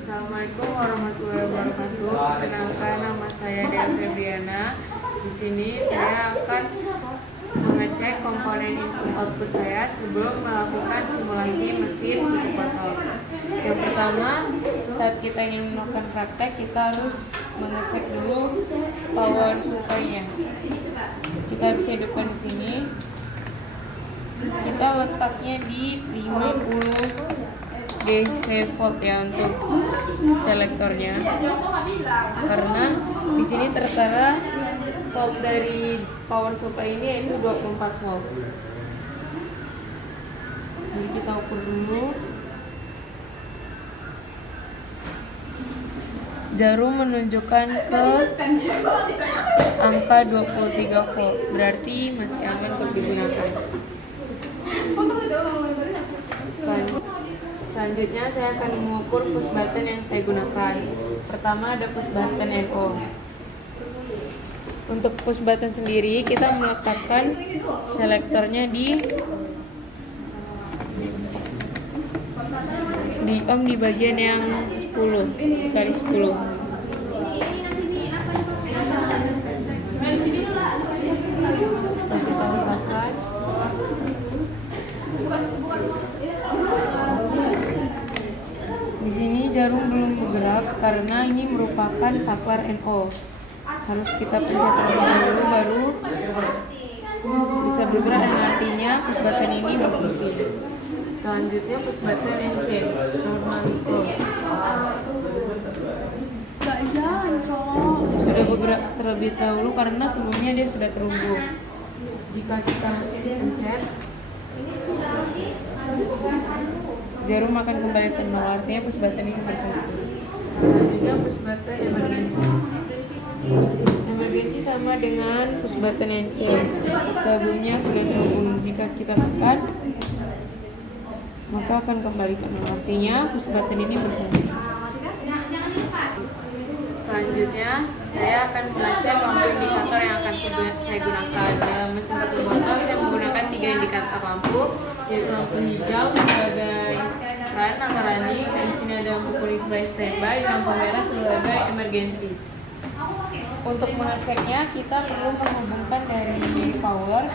Assalamualaikum warahmatullahi wabarakatuh. Perkenalkan, nama saya Dea Febriana. Di sini saya akan mengecek komponen input output saya sebelum melakukan simulasi mesin tutup botol. Yang pertama, saat kita ingin melakukan praktek, kita harus mengecek dulu power supply-nya. Kita bisa hidupkan di sini. Kita letaknya di 50 DC volt ya untuk selektornya, karena di sini tertera volt dari power supply ini yaitu 24 volt. Jadi kita ukur dulu. Jarum menunjukkan ke angka 23 volt, berarti masih aman untuk digunakan. Selanjutnya saya akan mengukur push button yang saya gunakan. Pertama ada push button NO. Untuk push button sendiri kita meletakkan selektornya di ohm di bagian yang 10 kali 10. Kita letakkan. Di sini jarum belum bergerak karena ini merupakan saklar NO. Harus kita pencet terlebih dulu baru bisa bergerak, dan artinya push button ini berfungsi. Selanjutnya push button NC normally close. Sudah bergerak terlebih dahulu karena sebelumnya dia sudah terunggu. Jika kita pencet, jarum akan kembali ke nol, artinya push button ini berfungsi. Selanjutnya push button emergency. Emergency sama dengan push button NC. Sebelumnya sudah terhubung. Jika kita tekan, maka akan kembali ke nol, artinya push button ini berfungsi. Selanjutnya saya akan mengecek lampu indikator yang akan saya gunakan. Dalam mesin tutup botol saya menggunakan 3 indikator lampu, yaitu lampu hijau sebagai run atau running, dan di sini ada lampu kuning sebagai standby, dan lampu merah sebagai emergency. Untuk mengeceknya kita perlu menghubungkan dari power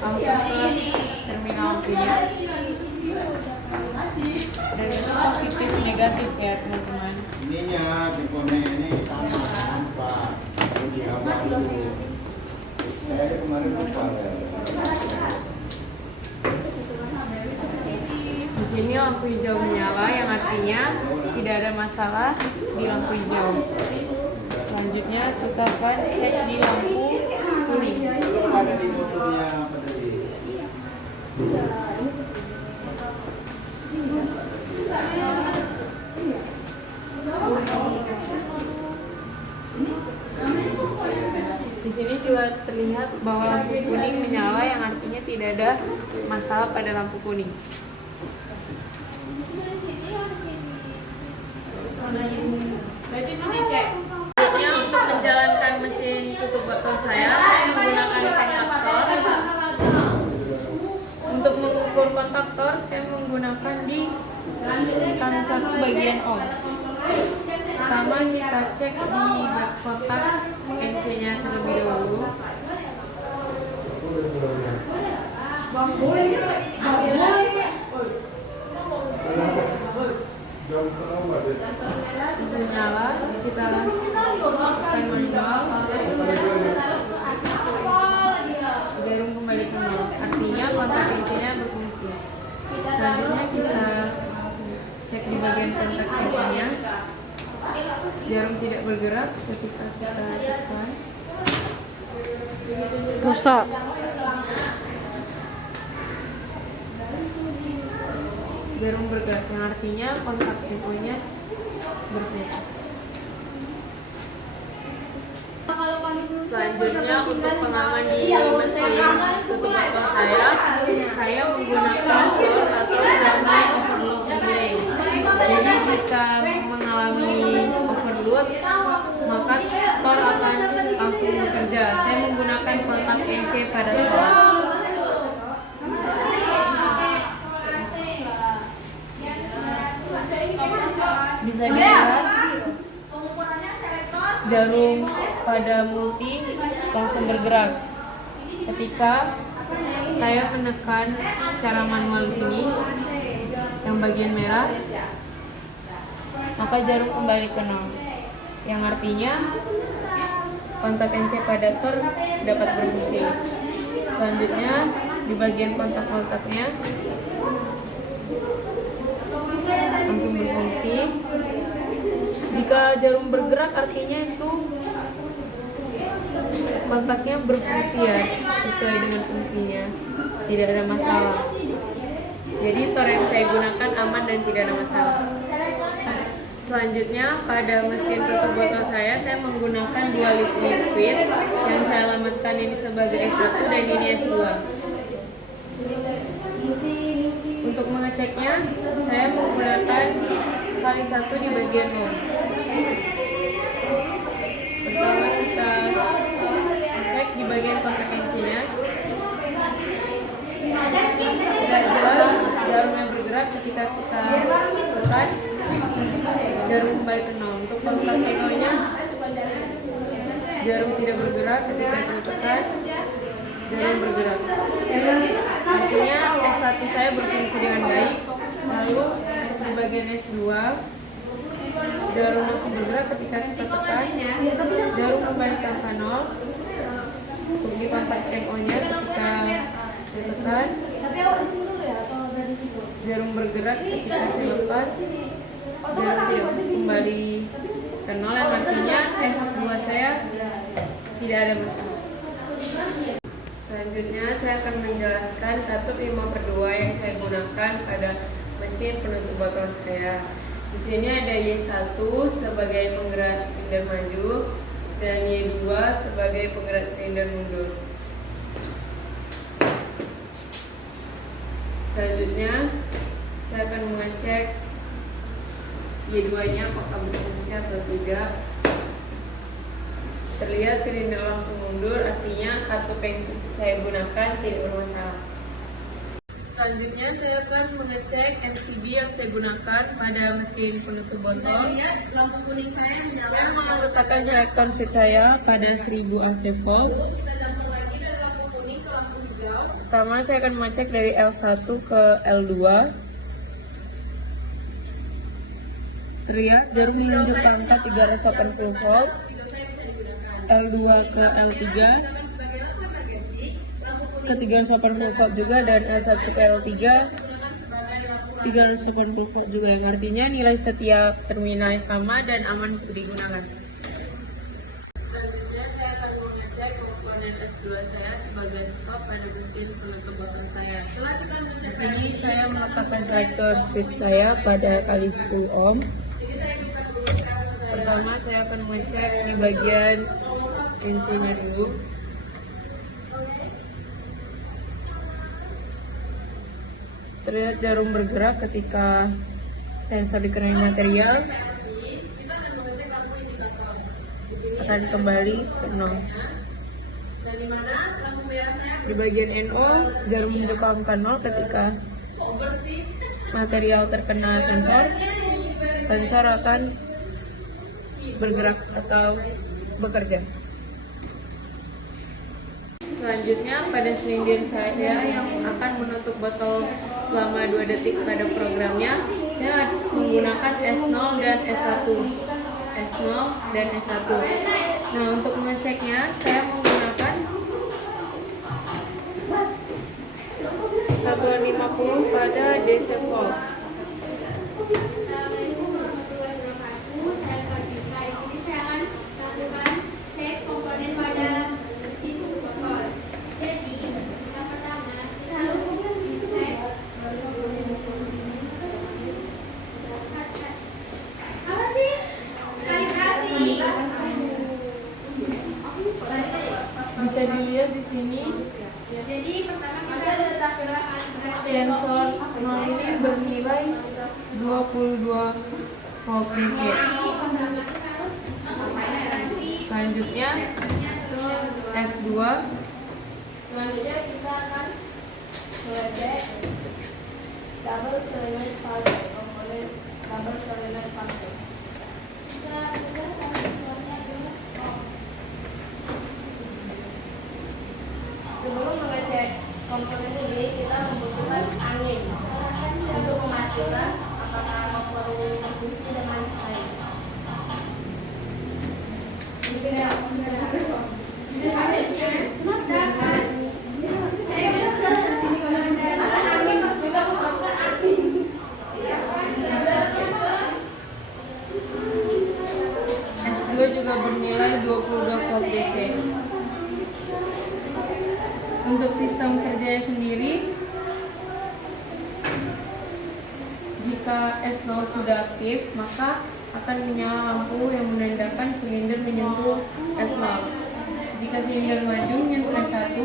langsung ke terminal lampunya, dan itu positif negatif ya teman-teman. Ininya komponen ini tanpa saya kemarin lupa ya. Di sini lampu hijau menyala, yang artinya tidak ada masalah di lampu hijau. Selanjutnya kita akan cek di lampu kuning. Ada di motornya apa tadi? Di sini juga terlihat bahwa lampu kuning menyala, yang artinya tidak ada masalah pada lampu kuning. Selanjutnya untuk menjalankan mesin tutup botol saya menggunakan kontaktor. Untuk mengukur kontaktor saya menggunakan di salah satu bagian ohm. Pertama kita cek di kotak NC-nya terlebih dahulu. Itu nyala, kita tekan manual, jarum kembali ke nol, artinya kontak NC-nya berfungsi. Selanjutnya kita cek di bagian kontak NC-nya. Jarum tidak bergerak ketika kita tekan. Rusak. Jarum bergerak, yang artinya kontak NO-nya berfungsi. Selanjutnya untuk pengaman di mesin tutup botol saya menggunakan tor atau thermal overload delay. Jadi jika mengalami overload, maka tor akan langsung bekerja. Saya menggunakan kontak NC pada tor. bisa dilihat jarum pada multi langsung bergerak. Ketika saya menekan secara manual di sini, yang bagian merah, maka jarum kembali ke 0, yang artinya kontak NC pada tor dapat berfungsi. Selanjutnya di bagian kontak-kontaknya langsung berfungsi. Jika jarum bergerak artinya itu kontaknya berfungsi ya, sesuai dengan fungsinya, tidak ada masalah. Jadi tor yang saya gunakan aman dan tidak ada masalah. Selanjutnya pada mesin tutup botol saya menggunakan dual liquid switch yang saya alamatkan ini sebagai S1 dan ini S2. Untuk mengeceknya saya menggunakan kali 1 di bagian on. Pertama kita cek di bagian kontak NC-nya. Sudah jelas jarum yang bergerak ketika kita tekan, jarum kembali ke 0. Untuk kontak NO-nya jarum tidak bergerak, ketika kita tekan jarum bergerak. Artinya S1 saya berfungsi dengan baik. Lalu di bagian S2 jarum langsung bergerak ketika kita tekan, jarum kembali ke angka 0. Untuk di kontak NO-nya ketika ditekan, jarum bergerak, ketika dilepas jarum tidak kembali ke 0, yang artinya S2 saya tidak ada masalah. Selanjutnya saya akan menjelaskan katup 5/2 yang saya gunakan pada mesin penutup botol saya. Di sini ada Y1 sebagai penggerak silinder maju dan Y2 sebagai penggerak silinder mundur. Selanjutnya saya akan mengecek Y2-nya apakah berfungsi atau tidak. Terlihat silinder langsung mundur, artinya katup yang saya gunakan tidak bermasalah. Selanjutnya saya akan mengecek MCB yang saya gunakan pada mesin penutup botol. Lampu kuning saya menyala. Saya meletakkan selektor switch saya pada 1000 AC volt. Kita campur lagi dari lampu kuning ke lampu hijau. Pertama saya akan mengecek dari L1 ke L2. Terlihat jarum menunjuk angka 380 volt. L2 ke L3 ke 380 volt juga, dan L1 ke L3 380 volt juga, yang artinya nilai setiap terminal sama dan aman untuk digunakan. Selanjutnya saya akan mengecek komponen S2 saya sebagai stop pada mesin penutup botol saya. Jadi saya meletakkan selektor switch saya pada kali 10 ohm. Pertama saya akan mengecek di bagian NC-nya dulu. Terlihat jarum bergerak ketika sensor dikenai material akan kembali ke 0. Di bagian NO jarum menunjuk ke angka 0 ketika material terkena sensor. Sensor akan bergerak atau bekerja. Selanjutnya pada silinder saya yang akan menutup botol selama 2 detik pada programnya, saya menggunakan S0 dan S1. S0 dan S1. Nah, untuk mengeceknya saya menggunakan satuan 50 pada DC volt. Bisa dilihat di sini. Jadi pertama kita harus Sensor 0 ini bernilai 22 volt DC. Selanjutnya S2. Selanjutnya kita akan mengecek double solenoid valve, komponen double solenoid valve. adalah apakah motor ini berfungsi dengan baik. S2 juga bernilai 22 volt DC. Untuk sistem kerjanya sendiri, jika S0 sudah aktif, maka akan menyala lampu yang menandakan silinder menyentuh S0. Jika silinder maju menyentuh S1,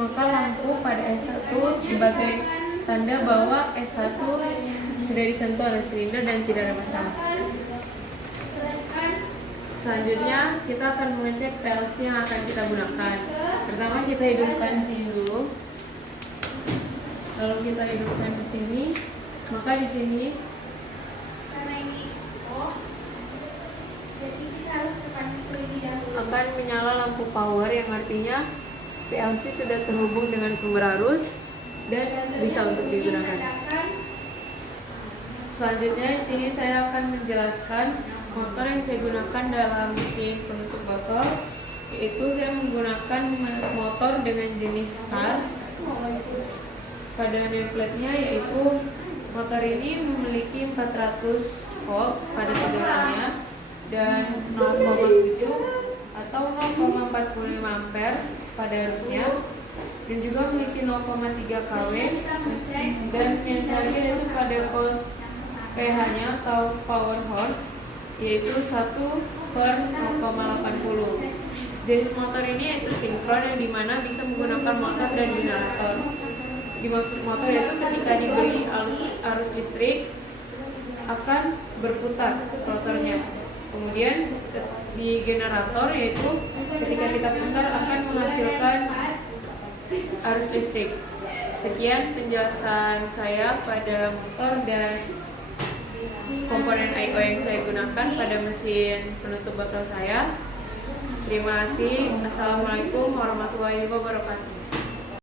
maka lampu pada S1 sebagai tanda bahwa S1 sudah disentuh oleh silinder dan tidak ada masalah. Selanjutnya kita akan mengecek PLC yang akan kita gunakan. Pertama kita hidupkan sini dulu. Lalu kita hidupkan di sini. Maka di sini akan menyala lampu power, yang artinya PLC sudah terhubung dengan sumber arus dan bisa untuk digunakan. Selanjutnya di sini saya akan menjelaskan motor yang saya gunakan dalam mesin penutup botol, yaitu saya menggunakan motor dengan jenis Star. Pada nameplate-nya yaitu motor ini memiliki 400 volt pada tegangannya dan 0,7 atau 0,45 ampere pada arusnya, dan juga memiliki 0,3 kW, dan yang terakhir itu pada cos PH-nya atau power horse yaitu 1/0,80. Jenis motor ini yaitu sinkron, yang dimana bisa menggunakan motor dan generator. Dimaksud motor yaitu ketika diberi arus listrik akan berputar rotornya. Kemudian di generator yaitu ketika kita putar akan menghasilkan arus listrik. Sekian penjelasan saya pada motor dan komponen I/O yang saya gunakan pada mesin penutup botol saya. Terima kasih. Assalamualaikum warahmatullahi wabarakatuh.